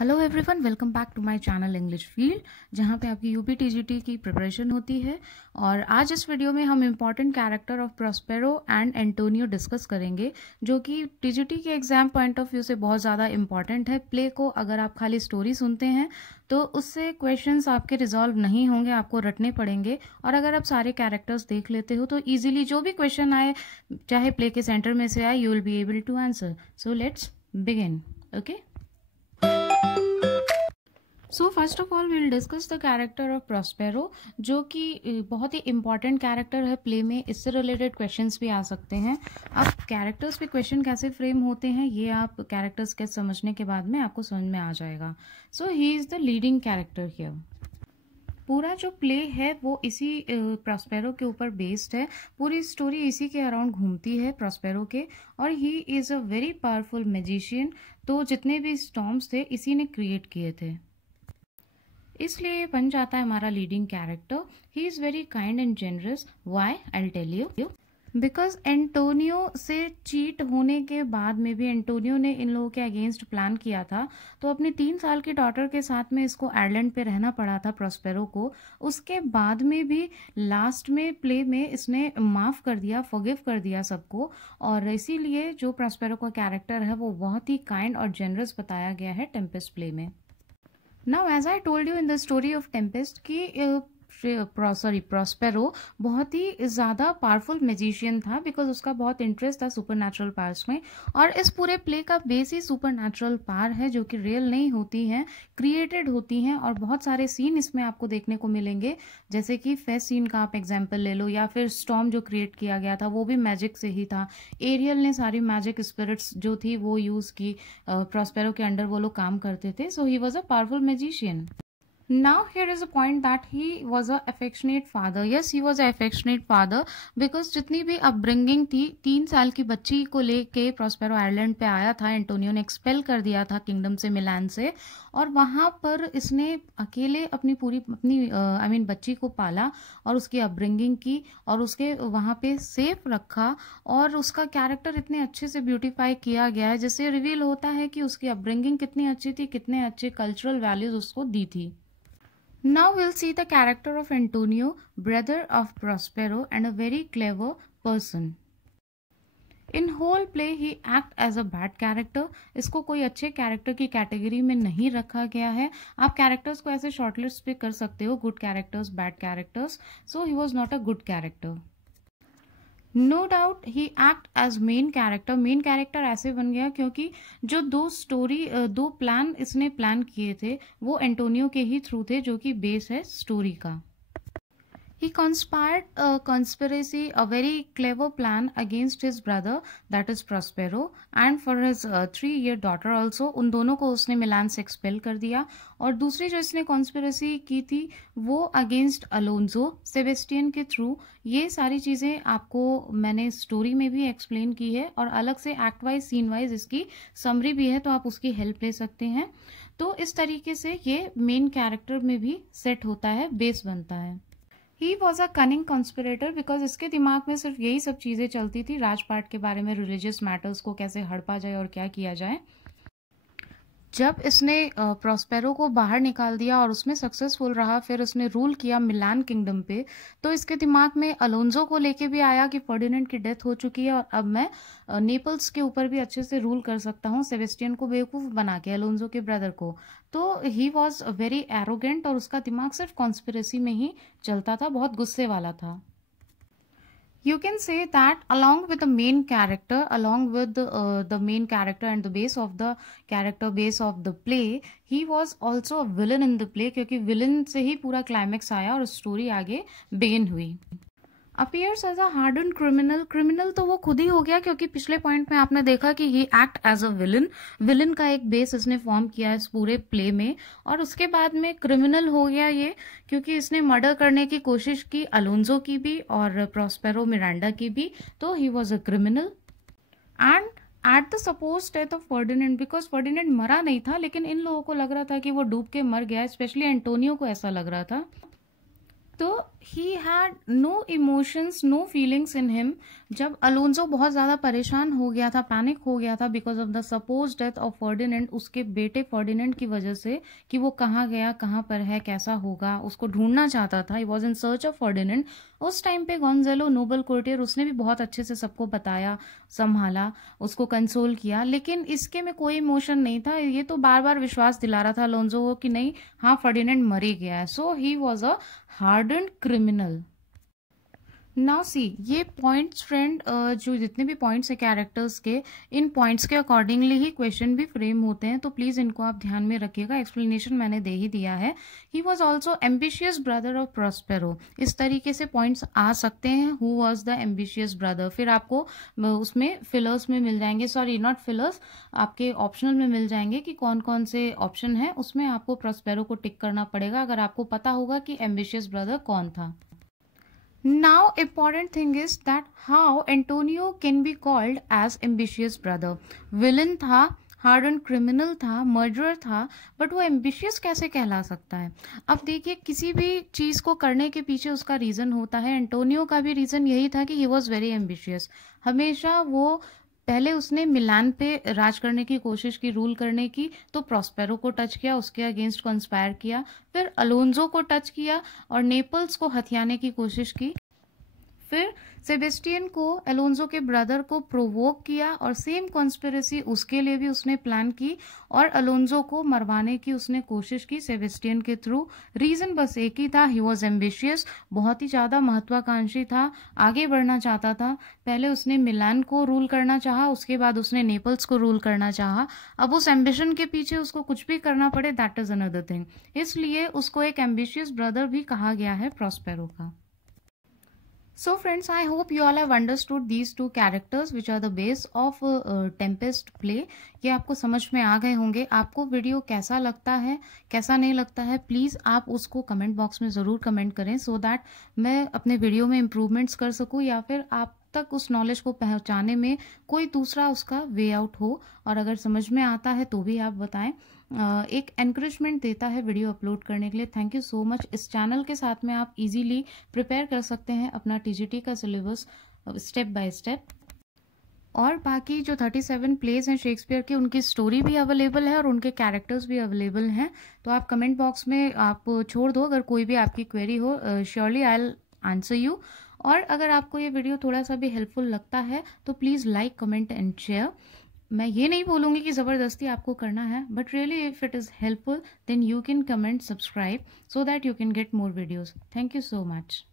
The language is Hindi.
Hello everyone, welcome back to my channel English field, जहाँ पे आपकी यूपी टीजीटी की प्रिपरेशन होती है। और आज इस वीडियो में हम important character of Prospero and Antonio discuss करेंगे, जो कि टीजीटी के एग्जाम पॉइंट ऑफ व्यू से बहुत ज़्यादा इंपॉर्टेंट है। प्ले को अगर आप खाली स्टोरी सुनते हैं तो उससे क्वेश्चंस आपके रिजॉल्व नहीं होंगे, आपको रटने पड़ेंगे। और अगर आप सारे कैरेक्टर्स देख लेते हो तो ईजिली जो भी क्वेश्चन आए, चाहे प्ले के सेंटर में से आए, you will be able to answer. So let's begin. Okay, so first of all we will discuss the character of Prospero, जो कि बहुत ही इंपॉर्टेंट कैरेक्टर है प्ले में। इससे रिलेटेड क्वेश्चंस भी आ सकते हैं। अब कैरेक्टर्स पे क्वेश्चन कैसे फ्रेम होते हैं ये आप कैरेक्टर्स के समझने के बाद में आपको समझ में आ जाएगा। So he is the leading character here. पूरा जो प्ले है वो इसी प्रॉस्पेरो के ऊपर बेस्ड है। पूरी स्टोरी इसी के अराउंड घूमती है, प्रॉस्पेरो के। और he is a very powerful magician. तो जितने भी स्टॉर्म्स थे इसी ने क्रिएट किए थे, इसलिए ये बन जाता है हमारा leading character. He is very kind and generous. Why? I will tell you. Because Antonio से चीट होने के बाद में भी एंटोनियो ने इन लोगों के अगेंस्ट प्लान किया था, तो अपनी 3 साल की डॉटर के साथ में इसको आयरलैंड पे रहना पड़ा था प्रॉस्पेरो को। उसके बाद में भी लास्ट में प्ले में इसने माफ़ कर दिया, फॉरगिव कर दिया सबको। और इसीलिए जो प्रॉस्पेरो का कैरेक्टर है वो बहुत ही काइंड और जेनरस बताया गया है टेम्पेस्ट प्ले में। Now, as I told you in the story of Tempest कि प्रॉस्पेरो बहुत ही ज़्यादा पावरफुल मैजिशियन था, बिकॉज उसका बहुत इंटरेस्ट था सुपरनैचुरल पावर्स में। और इस पूरे प्ले का बेस ही सुपरनैचुरल पावर है, जो कि रियल नहीं होती हैं, क्रिएटेड होती हैं। और बहुत सारे सीन इसमें आपको देखने को मिलेंगे, जैसे कि फेस्ट सीन का आप एग्जाम्पल ले लो, या फिर स्टॉर्म जो क्रिएट किया गया था वो भी मैजिक से ही था। एरियल ने सारी मैजिक स्पिरिट्स जो थी वो यूज़ की, प्रॉस्पेरो के अंडर वो लोग काम करते थे। So he was a powerful magician. Now here is a point that he was a affectionate father. Yes, he was a affectionate father because जितनी भी अपब्रिंगिंग थी, 3 साल की बच्ची को लेके प्रॉस्पेरो आयरलैंड पे आया था। एंटोनियो ने एक्सपेल कर दिया था किंगडम से, मिलान से। और वहाँ पर इसने अकेले अपनी बच्ची को पाला और उसकी अपब्रिंगिंग की और उसके वहाँ पे सेफ रखा। और उसका कैरेक्टर इतने अच्छे से ब्यूटीफाई किया गया है, जिससे रिवील होता है कि उसकी अपब्रिंगिंग कितनी अच्छी थी, कितने अच्छे कल्चरल वैल्यूज उसको दी थी। Now we'll see the character of Antonio, brother of Prospero and a very clever person. In whole play he act as a bad character. इसको कोई अच्छे कैरेक्टर की कैटेगरी में नहीं रखा गया है। आप कैरेक्टर्स को ऐसे शॉर्टलिस्ट पे कर सकते हो, good characters, bad characters. So he was not a good character. No doubt he act as main character. Main character ऐसे बन गया क्योंकि जो दो प्लान इसने प्लान किए थे वो एंटोनियो के ही थ्रू थे, जो कि बेस है स्टोरी का। He conspired a conspiracy, a very clever plan against his brother, that is Prospero, and for his 3-year daughter also. उन दोनों को उसने मिलान से एक्सपेल कर दिया। और दूसरी जो इसने कॉन्स्पिरेसी की थी वो अगेंस्ट अलोन्जो, सेबेस्टियन के थ्रू। ये सारी चीज़ें आपको मैंने स्टोरी में भी एक्सप्लेन की है, और अलग से एक्ट वाइज, सीन वाइज इसकी समरी भी है, तो आप उसकी हेल्प ले सकते हैं। तो इस तरीके से ये मेन कैरेक्टर में भी सेट होता है, बेस बनता है। ही was a cunning conspirator because इसके दिमाग में सिर्फ यही सब चीज़ें चलती थी, राजपाट के बारे में, रिलीजियस मैटर्स को कैसे हड़पा जाए और क्या किया जाए। जब इसने प्रॉस्पेरो को बाहर निकाल दिया और उसमें सक्सेसफुल रहा, फिर उसने रूल किया मिलान किंगडम पे, तो इसके दिमाग में अलोन्जो को लेके भी आया कि फर्डिनेंड की डेथ हो चुकी है और अब मैं नेपल्स के ऊपर भी अच्छे से रूल कर सकता हूँ, सेबेस्टियन को बेवकूफ़ बना के, अलोन्जो के ब्रदर को। तो ही वॉज वेरी एरोगेंट और उसका दिमाग सिर्फ कॉन्स्पिरेसी में ही चलता था, बहुत गुस्से वाला था। You can say that along with the main character, along with the main character and the base of the character, base of the play, he was also a villain in the play, क्योंकि villain से ही पूरा climax आया और स्टोरी आगे begin हुई। Appears as a harden criminal. Criminal तो वो खुद ही हो गया, क्योंकि पिछले पॉइंट में आपने देखा कि he act as a villain. Villain का एक बेस इसने फॉर्म किया इस पूरे प्ले में, और उसके बाद में क्रिमिनल हो गया ये, क्योंकि इसने मर्डर करने की कोशिश की, अलोन्जो की भी और प्रॉस्पेरो मिरांडा की भी। तो ही was a criminal. And at the suppose death of Ferdinand, because Ferdinand मरा नहीं था, लेकिन इन लोगों को लग रहा था कि वो डूब के मर गया, स्पेशली एंटोनियो को ऐसा लग रहा था। तो he had no emotions, no feelings in him. जब अलोंजो बहुत ज़्यादा परेशान हो गया था, पैनिक हो गया था because of the suppose death of Ferdinand, उसके बेटे फर्डिनेंड की वजह से, कि वो कहाँ गया, कहाँ पर है, कैसा होगा, उसको ढूंढना चाहता था। He was in search of Ferdinand. उस टाइम पे गोंजालो नोबल कोर्टियर, उसने भी बहुत अच्छे से सबको बताया, संभाला, उसको कंसोल किया, लेकिन इसके में कोई इमोशन नहीं था। ये तो बार बार विश्वास दिला रहा था अलोंजो को कि नहीं, हाँ फर्डिनेंड मर ही गया है। So he was a hardened criminal. Now see, ये पॉइंट्स फ्रेंड, जो जितने भी पॉइंट्स है कैरेक्टर्स के, इन पॉइंट्स के अकॉर्डिंगली ही क्वेश्चन भी फ्रेम होते हैं, तो प्लीज इनको आप ध्यान में रखिएगा। एक्सप्लेनेशन मैंने दे ही दिया है। He was also ambitious brother of Prospero, इस तरीके से पॉइंट्स आ सकते हैं। Who was the ambitious brother, फिर आपको उसमें फिलर्स में मिल जाएंगे, सॉरी नॉट फिलर्स, आपके ऑप्शनल में मिल जाएंगे कि कौन कौन से ऑप्शन है, उसमें आपको प्रॉस्पेरो को टिक करना पड़ेगा अगर आपको पता होगा कि एम्बिशियस ब्रदर कौन था। Now, important thing is that how Antonio can be called as ambitious brother. Villain था, hardened criminal था, murderer था, but वो ambitious कैसे कहला सकता है? अब देखिए, किसी भी चीज को करने के पीछे उसका रीजन होता है। एंटोनियो का भी रीजन यही था कि he was very ambitious। हमेशा वो, पहले उसने मिलान पे राज करने की कोशिश की, रूल करने की, तो प्रॉस्पेरो को टच किया, उसके अगेंस्ट कंस्पायर किया, फिर अलोंजो को टच किया और नेपल्स को हथियाने की कोशिश की, फिर सेबेस्टियन को, अलोंजो के ब्रदर को प्रोवोक किया और सेम कॉन्स्पिरेसी उसके लिए भी उसने प्लान की और अलोंजो को मरवाने की उसने कोशिश की सेबेस्टियन के थ्रू। रीजन बस एक ही था, ही वॉज एम्बिशियस, बहुत ही ज्यादा महत्वाकांक्षी था, आगे बढ़ना चाहता था। पहले उसने मिलान को रूल करना चाहा, उसके बाद उसने नेपल्स को रूल करना चाहा। अब उस एम्बिशन के पीछे उसको कुछ भी करना पड़े, दैट इज अनदर थिंग। इसलिए उसको एक एम्बिशियस ब्रदर भी कहा गया है प्रॉस्पेरो का। So friends, I hope you all have understood these two characters which are the base of Tempest play. ये आपको समझ में आ गए होंगे। आपको वीडियो कैसा लगता है, कैसा नहीं लगता है, प्लीज़ आप उसको कमेंट बॉक्स में ज़रूर कमेंट करें, सो दैट मैं अपने वीडियो में इम्प्रूवमेंट्स कर सकूँ या फिर आप तक उस नॉलेज को पहुँचाने में कोई दूसरा उसका वे आउट हो। और अगर समझ में आता है तो भी आप बताएं। एक एनकरेजमेंट देता है वीडियो अपलोड करने के लिए। Thank you so much. इस चैनल के साथ में आप इजीली प्रिपेयर कर सकते हैं अपना टीजीटी का सिलेबस स्टेप बाय स्टेप। और बाकी जो 37 प्लेज हैं शेक्सपियर के, उनकी स्टोरी भी अवेलेबल है और उनके कैरेक्टर्स भी अवेलेबल हैं। तो आप कमेंट बॉक्स में आप छोड़ दो अगर कोई भी आपकी क्वेरी हो, surely I will answer you. और अगर आपको ये वीडियो थोड़ा सा भी हेल्पफुल लगता है तो please like, comment and share. मैं ये नहीं बोलूँगी कि ज़बरदस्ती आपको करना है, but really if it is helpful then you can comment, subscribe, so that you can get more videos. Thank you so much.